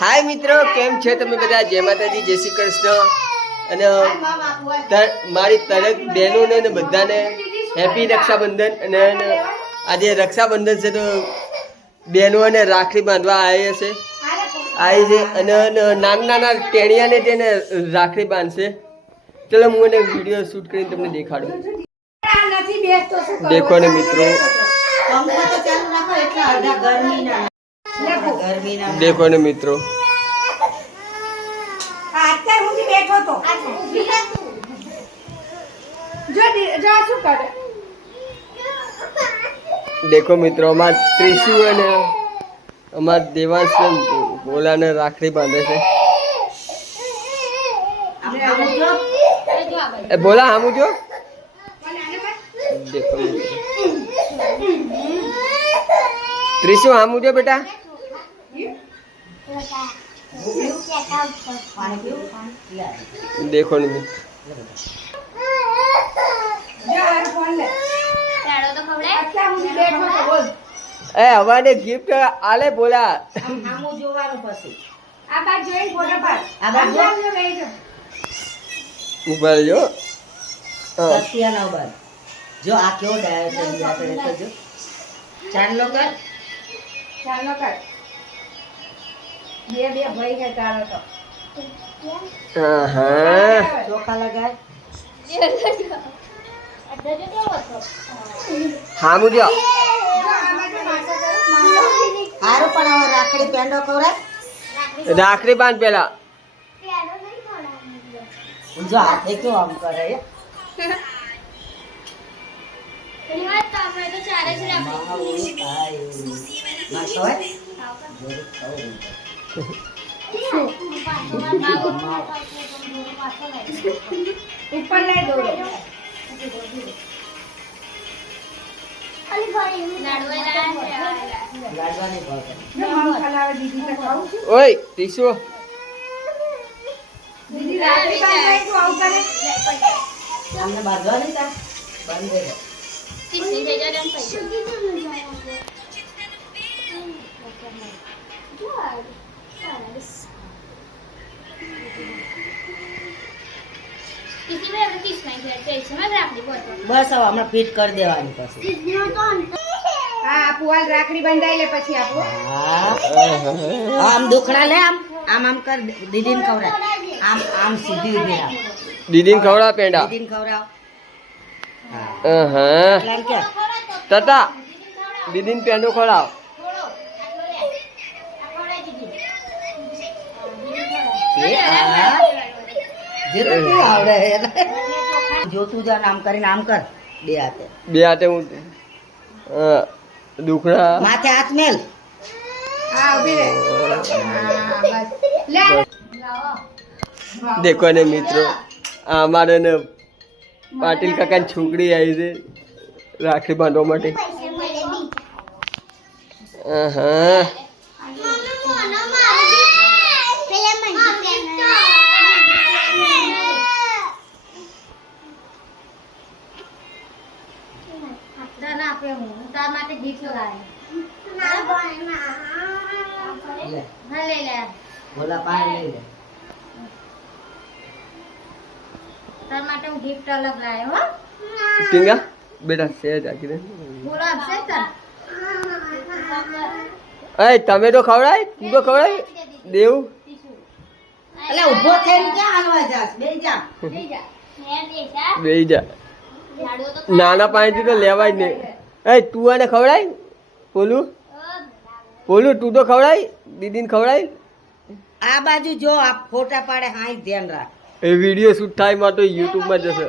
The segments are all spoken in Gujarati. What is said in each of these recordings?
હાય મિત્રો, કેમ છે તમે બધા? જય માતાજી, જય શ્રી કૃષ્ણ. અને મારી તરત બહેનોને અને બધાને હેપી રક્ષાબંધન. અને આજે રક્ષાબંધન છે તો બહેનોને રાખડી બાંધવા આવી છે અને નાના ટેણિયાને તેને રાખડી બાંધશે. ચલો હું એને વિડીયો શૂટ કરીને તમને દેખાડું. દેખો ને મિત્રો, દેખો ને મિત્રો, દેખો મિત્રો, અમાર ત્રિશુ અને અમાર દેવાંશ ભોલાને રાખડી બાંધે છે. ભોલા હામું જો. દેખો મિત્રો, ત્રિશુ હામું જો બેટા. देखो नहीं ए हवाने गिफ्ट आले बोला हमू જોવાનું પછી આ બાર જોઈ ફોટો પાડ આ બાર જો ગઈ જો ऊपर जो સત્યાનો બાર જો આ કેવો ડાયો છે આપણે તો જો ચાલો કર બે ભાઈ કે તારો તો हाँ ચોખા લગાય हाँ मुझे હારું પણ હવે રાખડી પેંડો ખવરાય રાખડી બાંધ પેલા. જો હાથે કેવો આમ કરે હે પેલી વાત તો આપણે તો ચારે જ રાખી માં ખવાય ઉપર લઈ દો લાડવાની ભાવ ओए टीशू દીદી રાખડી બાંધાય તો આવું કરે તમને બાંધવાની તા બંધ દે કિસી ભેજા દમ પૈસા किसी में अगर किस नहीं करते हैं समझ રાખડી બોતો બસ હવે હમણાં ફિટ કરી દેવાની પછી હા પુવાલ રાખડી બંધાઈ લે પછી આપો હા આમ દુખડા લે આમ આમ આમ કર દીદીને ખવડાવ આમ આમ સીધી ઊભી રાખ दीदी ने खवड़ा पेंडा. દીદીને ખવડાવ હા हाँ એટલે કે तता दीदी ने पेंडो खवड़ाओ. એ આ જે તો તું આવડે જો તું જા નામ કરીને આમ કર બે હાથે बे आते हूँ दुखड़ा. માથે હાથ મેલ હા ઉભી રહે હા બસ લે લાવો देखो ने मित्रों, हमारे ने पाटिल काका की छोकरी आई थी राखड़ी बांधवा माटे. हाँ ના આપે હું તાર માટે ગીફ્ટ લાવે લે હા લે લે બોલા પાય લઈ લે તાર માટે હું ગિફ્ટ અલગ લાવ્યો હો टिंगा बेटा से जाके दे. બોલો આપશે તને अरे तमे तो खवड़ाय, तू तो खवड़ाय देव. એટલે ઊભો થઈને ક્યાં હાલવા જાસ બેહી જા લઈ જા મેં દેખા बेही जा. ઝાડો તો नाना पानी तो लेवा જ नहीं. ए तू आने खवड़ाय बोलू बोलू तू तो खवड़ाय दीदी ने खवड़ाय. આ બાજુ જો આ ફોટા પાડે હાઈ ધ્યાન રાખ ए वीडियो शूट થાય માં તો YouTube માં જશે.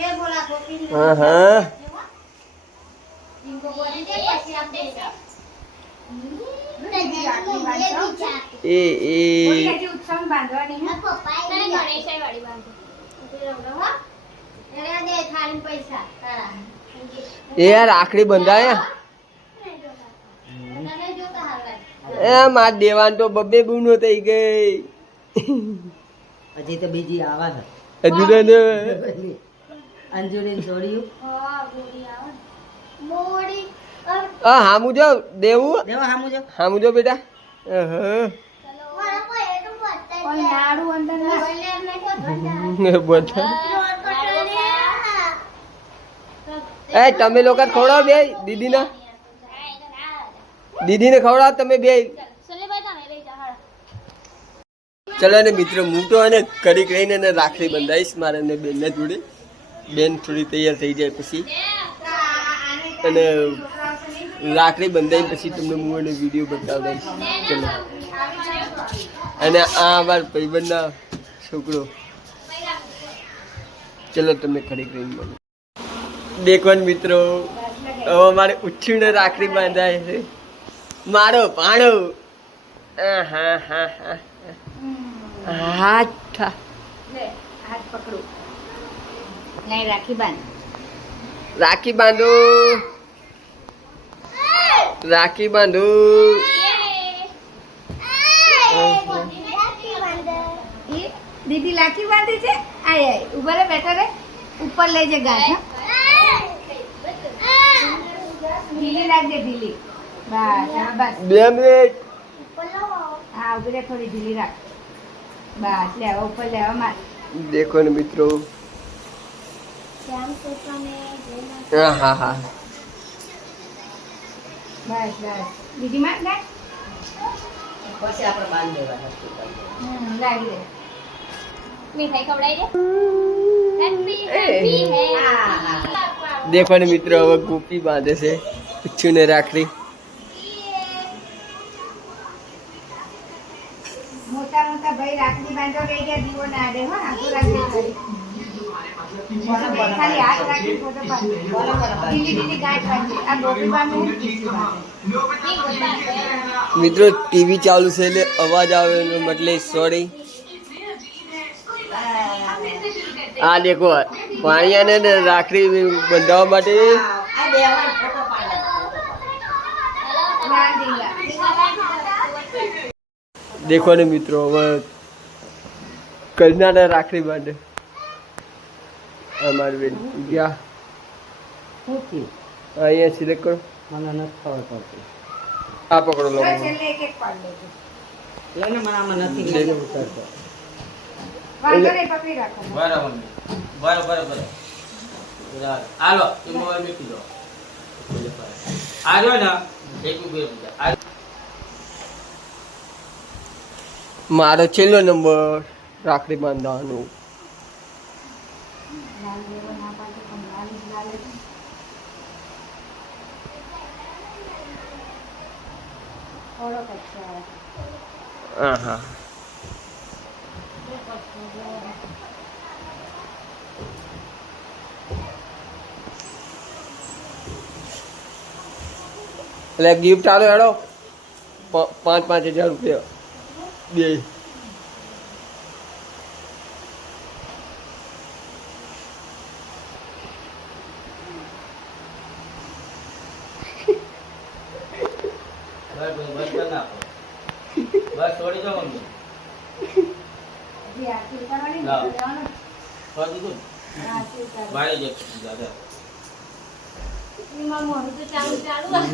ये बोला कॉपी हाँ हाँ इनको बोले थे પછી આપ દેખા ए ए ઉત્સવ બાંધવાની હે પપ્પા એ ગણેશ વાળી બાંધો હો એને દે થાળી પૈસા તારા ए यार आखड़ी बंधाया તને જોતા હાલ ए मार देवान तो बब्बे बूनो થઈ ગઈ. હજી તો બીજી આવા છે અજુરા ને અંજુરીને છોડ્યું હા ગોળી આવે મોડી હામું જો દેવું દેવા હામું જો હામું જો બેટા અહ. પણ લાડુ અંદર ના બધા એ તમે લોકો ખવડાવો બે દીદીને ખવડાવો તમે બે. ચલો ને મિત્રો હું તો અને કડીક રહીને એને રાખડી બંધાઈશ મારા ને બેનને જોડે. બેન થોડી તૈયાર થઈ જાય પછી અને રાખડી બંધાઈ પછી તમને હું એને વિડીયો બતાવડાવીશ. ચલો અને આ અમારા ભાઈબંધના છોકરો. ચલો તમને કડીક રહીને મળું. દેખો ને મિત્રો હવે મારે ઉછીને રાખડી બાંધાય છે મારો ભાણો. હા હા હા હાથ લે હાથ પકડું નહીં રાખી બાંધ રાખી બાંધો રાખી બાંધો. દીદી રાખી બાંધી છે. આય આય ઉભા રે બેઠા રે ઉપર લઈ જે ગાંઠ ઢીલી રાખજે ઢીલી બસ હા બસ 2 મિનિટ. હા ઉભી રે થોડી ઢીલી રાખ બસ લે હવે ઉપર લેવા માર દેખો ને મિત્રો હા હા હા બસ બસ બીજી માર ગાય પછી આપણે બાંધ દેવાના લાગી દે મીઠાઈ ખવડાવી દે દેખો ને મિત્રો હવે ગોપી બાંધે છે ઉછીને રાખડી. મોટા મોટા ભાઈ રાખડી બાંધો લઈ ગયા દીવો ના દે હો આખો રાખડી ખાલી હાથ રાખી ફોટો પાડ ઢીલી ઢીલી ગાંઠ બાંધી આ ગોપી બાંધે મિત્રો ટીવી ચાલુ છે એટલે અવાજ આવે એનો મતલબ સોરી. આ દેખો પાણીયાને ને રાખડી બંધાવવા માટે આ દેવા ફોટો પાડે દેખો ને મિત્રો હવે કન્યાને રાખડી બાંધે અમારી બેન ગયા શું થયું અહીંયા સિલેક્ટ કરો. મને નથી ખબર પડતી આ પકડો લો છેલ્લે એક એક પાડ લેજો લઈને મને આમાં નથી લાગે ઉતરતો વાંધો નહીં પકડી રાખો બરાબર હાલો એ મોબાઈલ મૂકી દો આજો ને એક રૂપિયા મારો છેલ્લો નંબર રાખડી બાંધવાનો. લાલ દેવો ના પાડે પણ લાલ જ થોડો કચ્છો હા હા એટલે ગિફ્ટ આલો હેડો 5,000 રૂપિયા બે. બસ કરી નાખો બસ છોડી દો મમ્મી જે આરતી ઉતારવાની લાવો. લેવાનું છોડી દીધું આરતી ઉતાર બાળી જશે દાદા એમાં મોઢું તો ચાલુ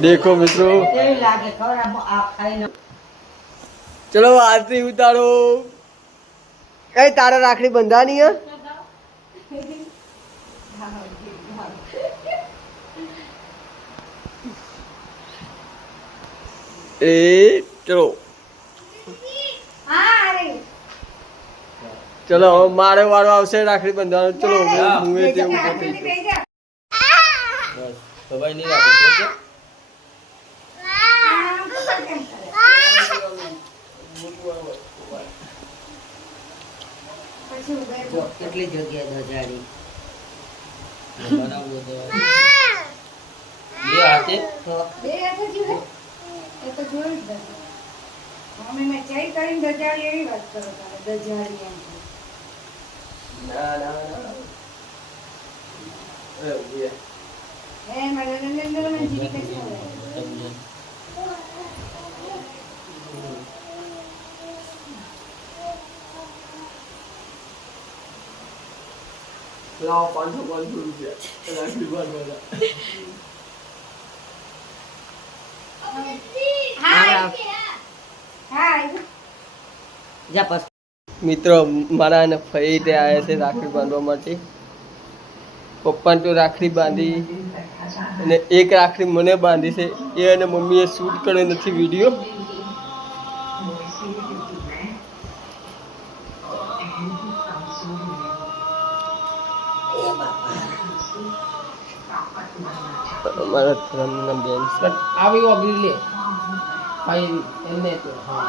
દેખો મિત્રો કેવી લાગે ખબર આ ખાઈને ચલો આરતી ઉતારો. એ તારા રાખડી બંધાની હે એ ચલો હા અરે ચલો હવે મારે વારો આવશે રાખડી બંધાવાનો. ચલો હા. હું એ તેવું આરતી કરી બેસી જા બસ ખબર નહીં રાખો છોડજો. આમ તો કેમ કરે પછી ઉભે જો કેટલી જગ્યાએ ધજાડી બનાવવું તો બે હાથે તો બે હાથે જીવે એ તો જોયું જ નથી મમ્મી મેં ચઈ કરીને દજાડી એવી વાત કરો તારે દજાડી એમ ના ના ના એ ઉભી રહે. એ મારે નરેન્દ્ર મેં જીવી કઈ ખબર સમજે. લાવો 500 રૂપિયા રાખડી બાંધવાના. જા પછી મિત્રો મારા અને ફઈ તે આવ્યા છે રાખડી બાંધવા માટે. પપ્પાને તો રાખડી બાંધી અને એક રાખડી મને બાંધી છે. એ અને મમ્મીએ શૂટ કર્યો નથી વિડીયો. અમારા ધર્મના બેન છે. આવી ઓગળી લે ભાઈ એમને તો હા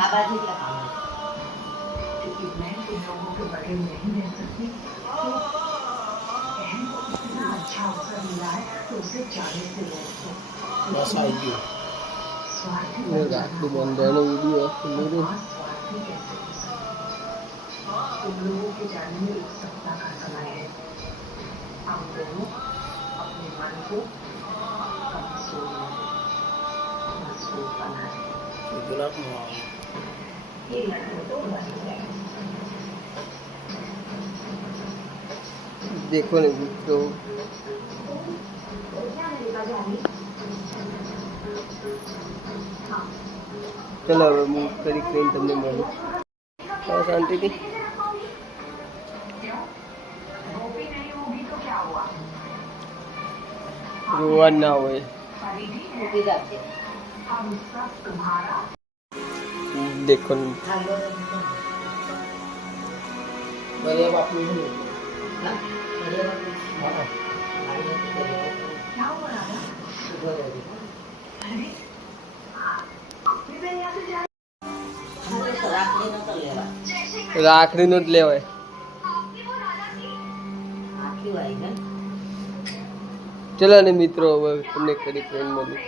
આ બાજુ જ લખાવો. બસ આવી ગયું રાખડી બાંધવાનો વિડીયો મેળવ્યો. देखो ने મિત્રો ચલો હવે હું કરી કરીને તમને મળું. શાંતિથી રોવા ના હોય. ઊભી રાખજે. देखो બરે બાપુ હા? હા રાખડી નતો લેવા. રાખડીનું જ લેવાય. આખી વાઈ ને ચલો ને મિત્રો હવે તમને કરી કરીને મળું.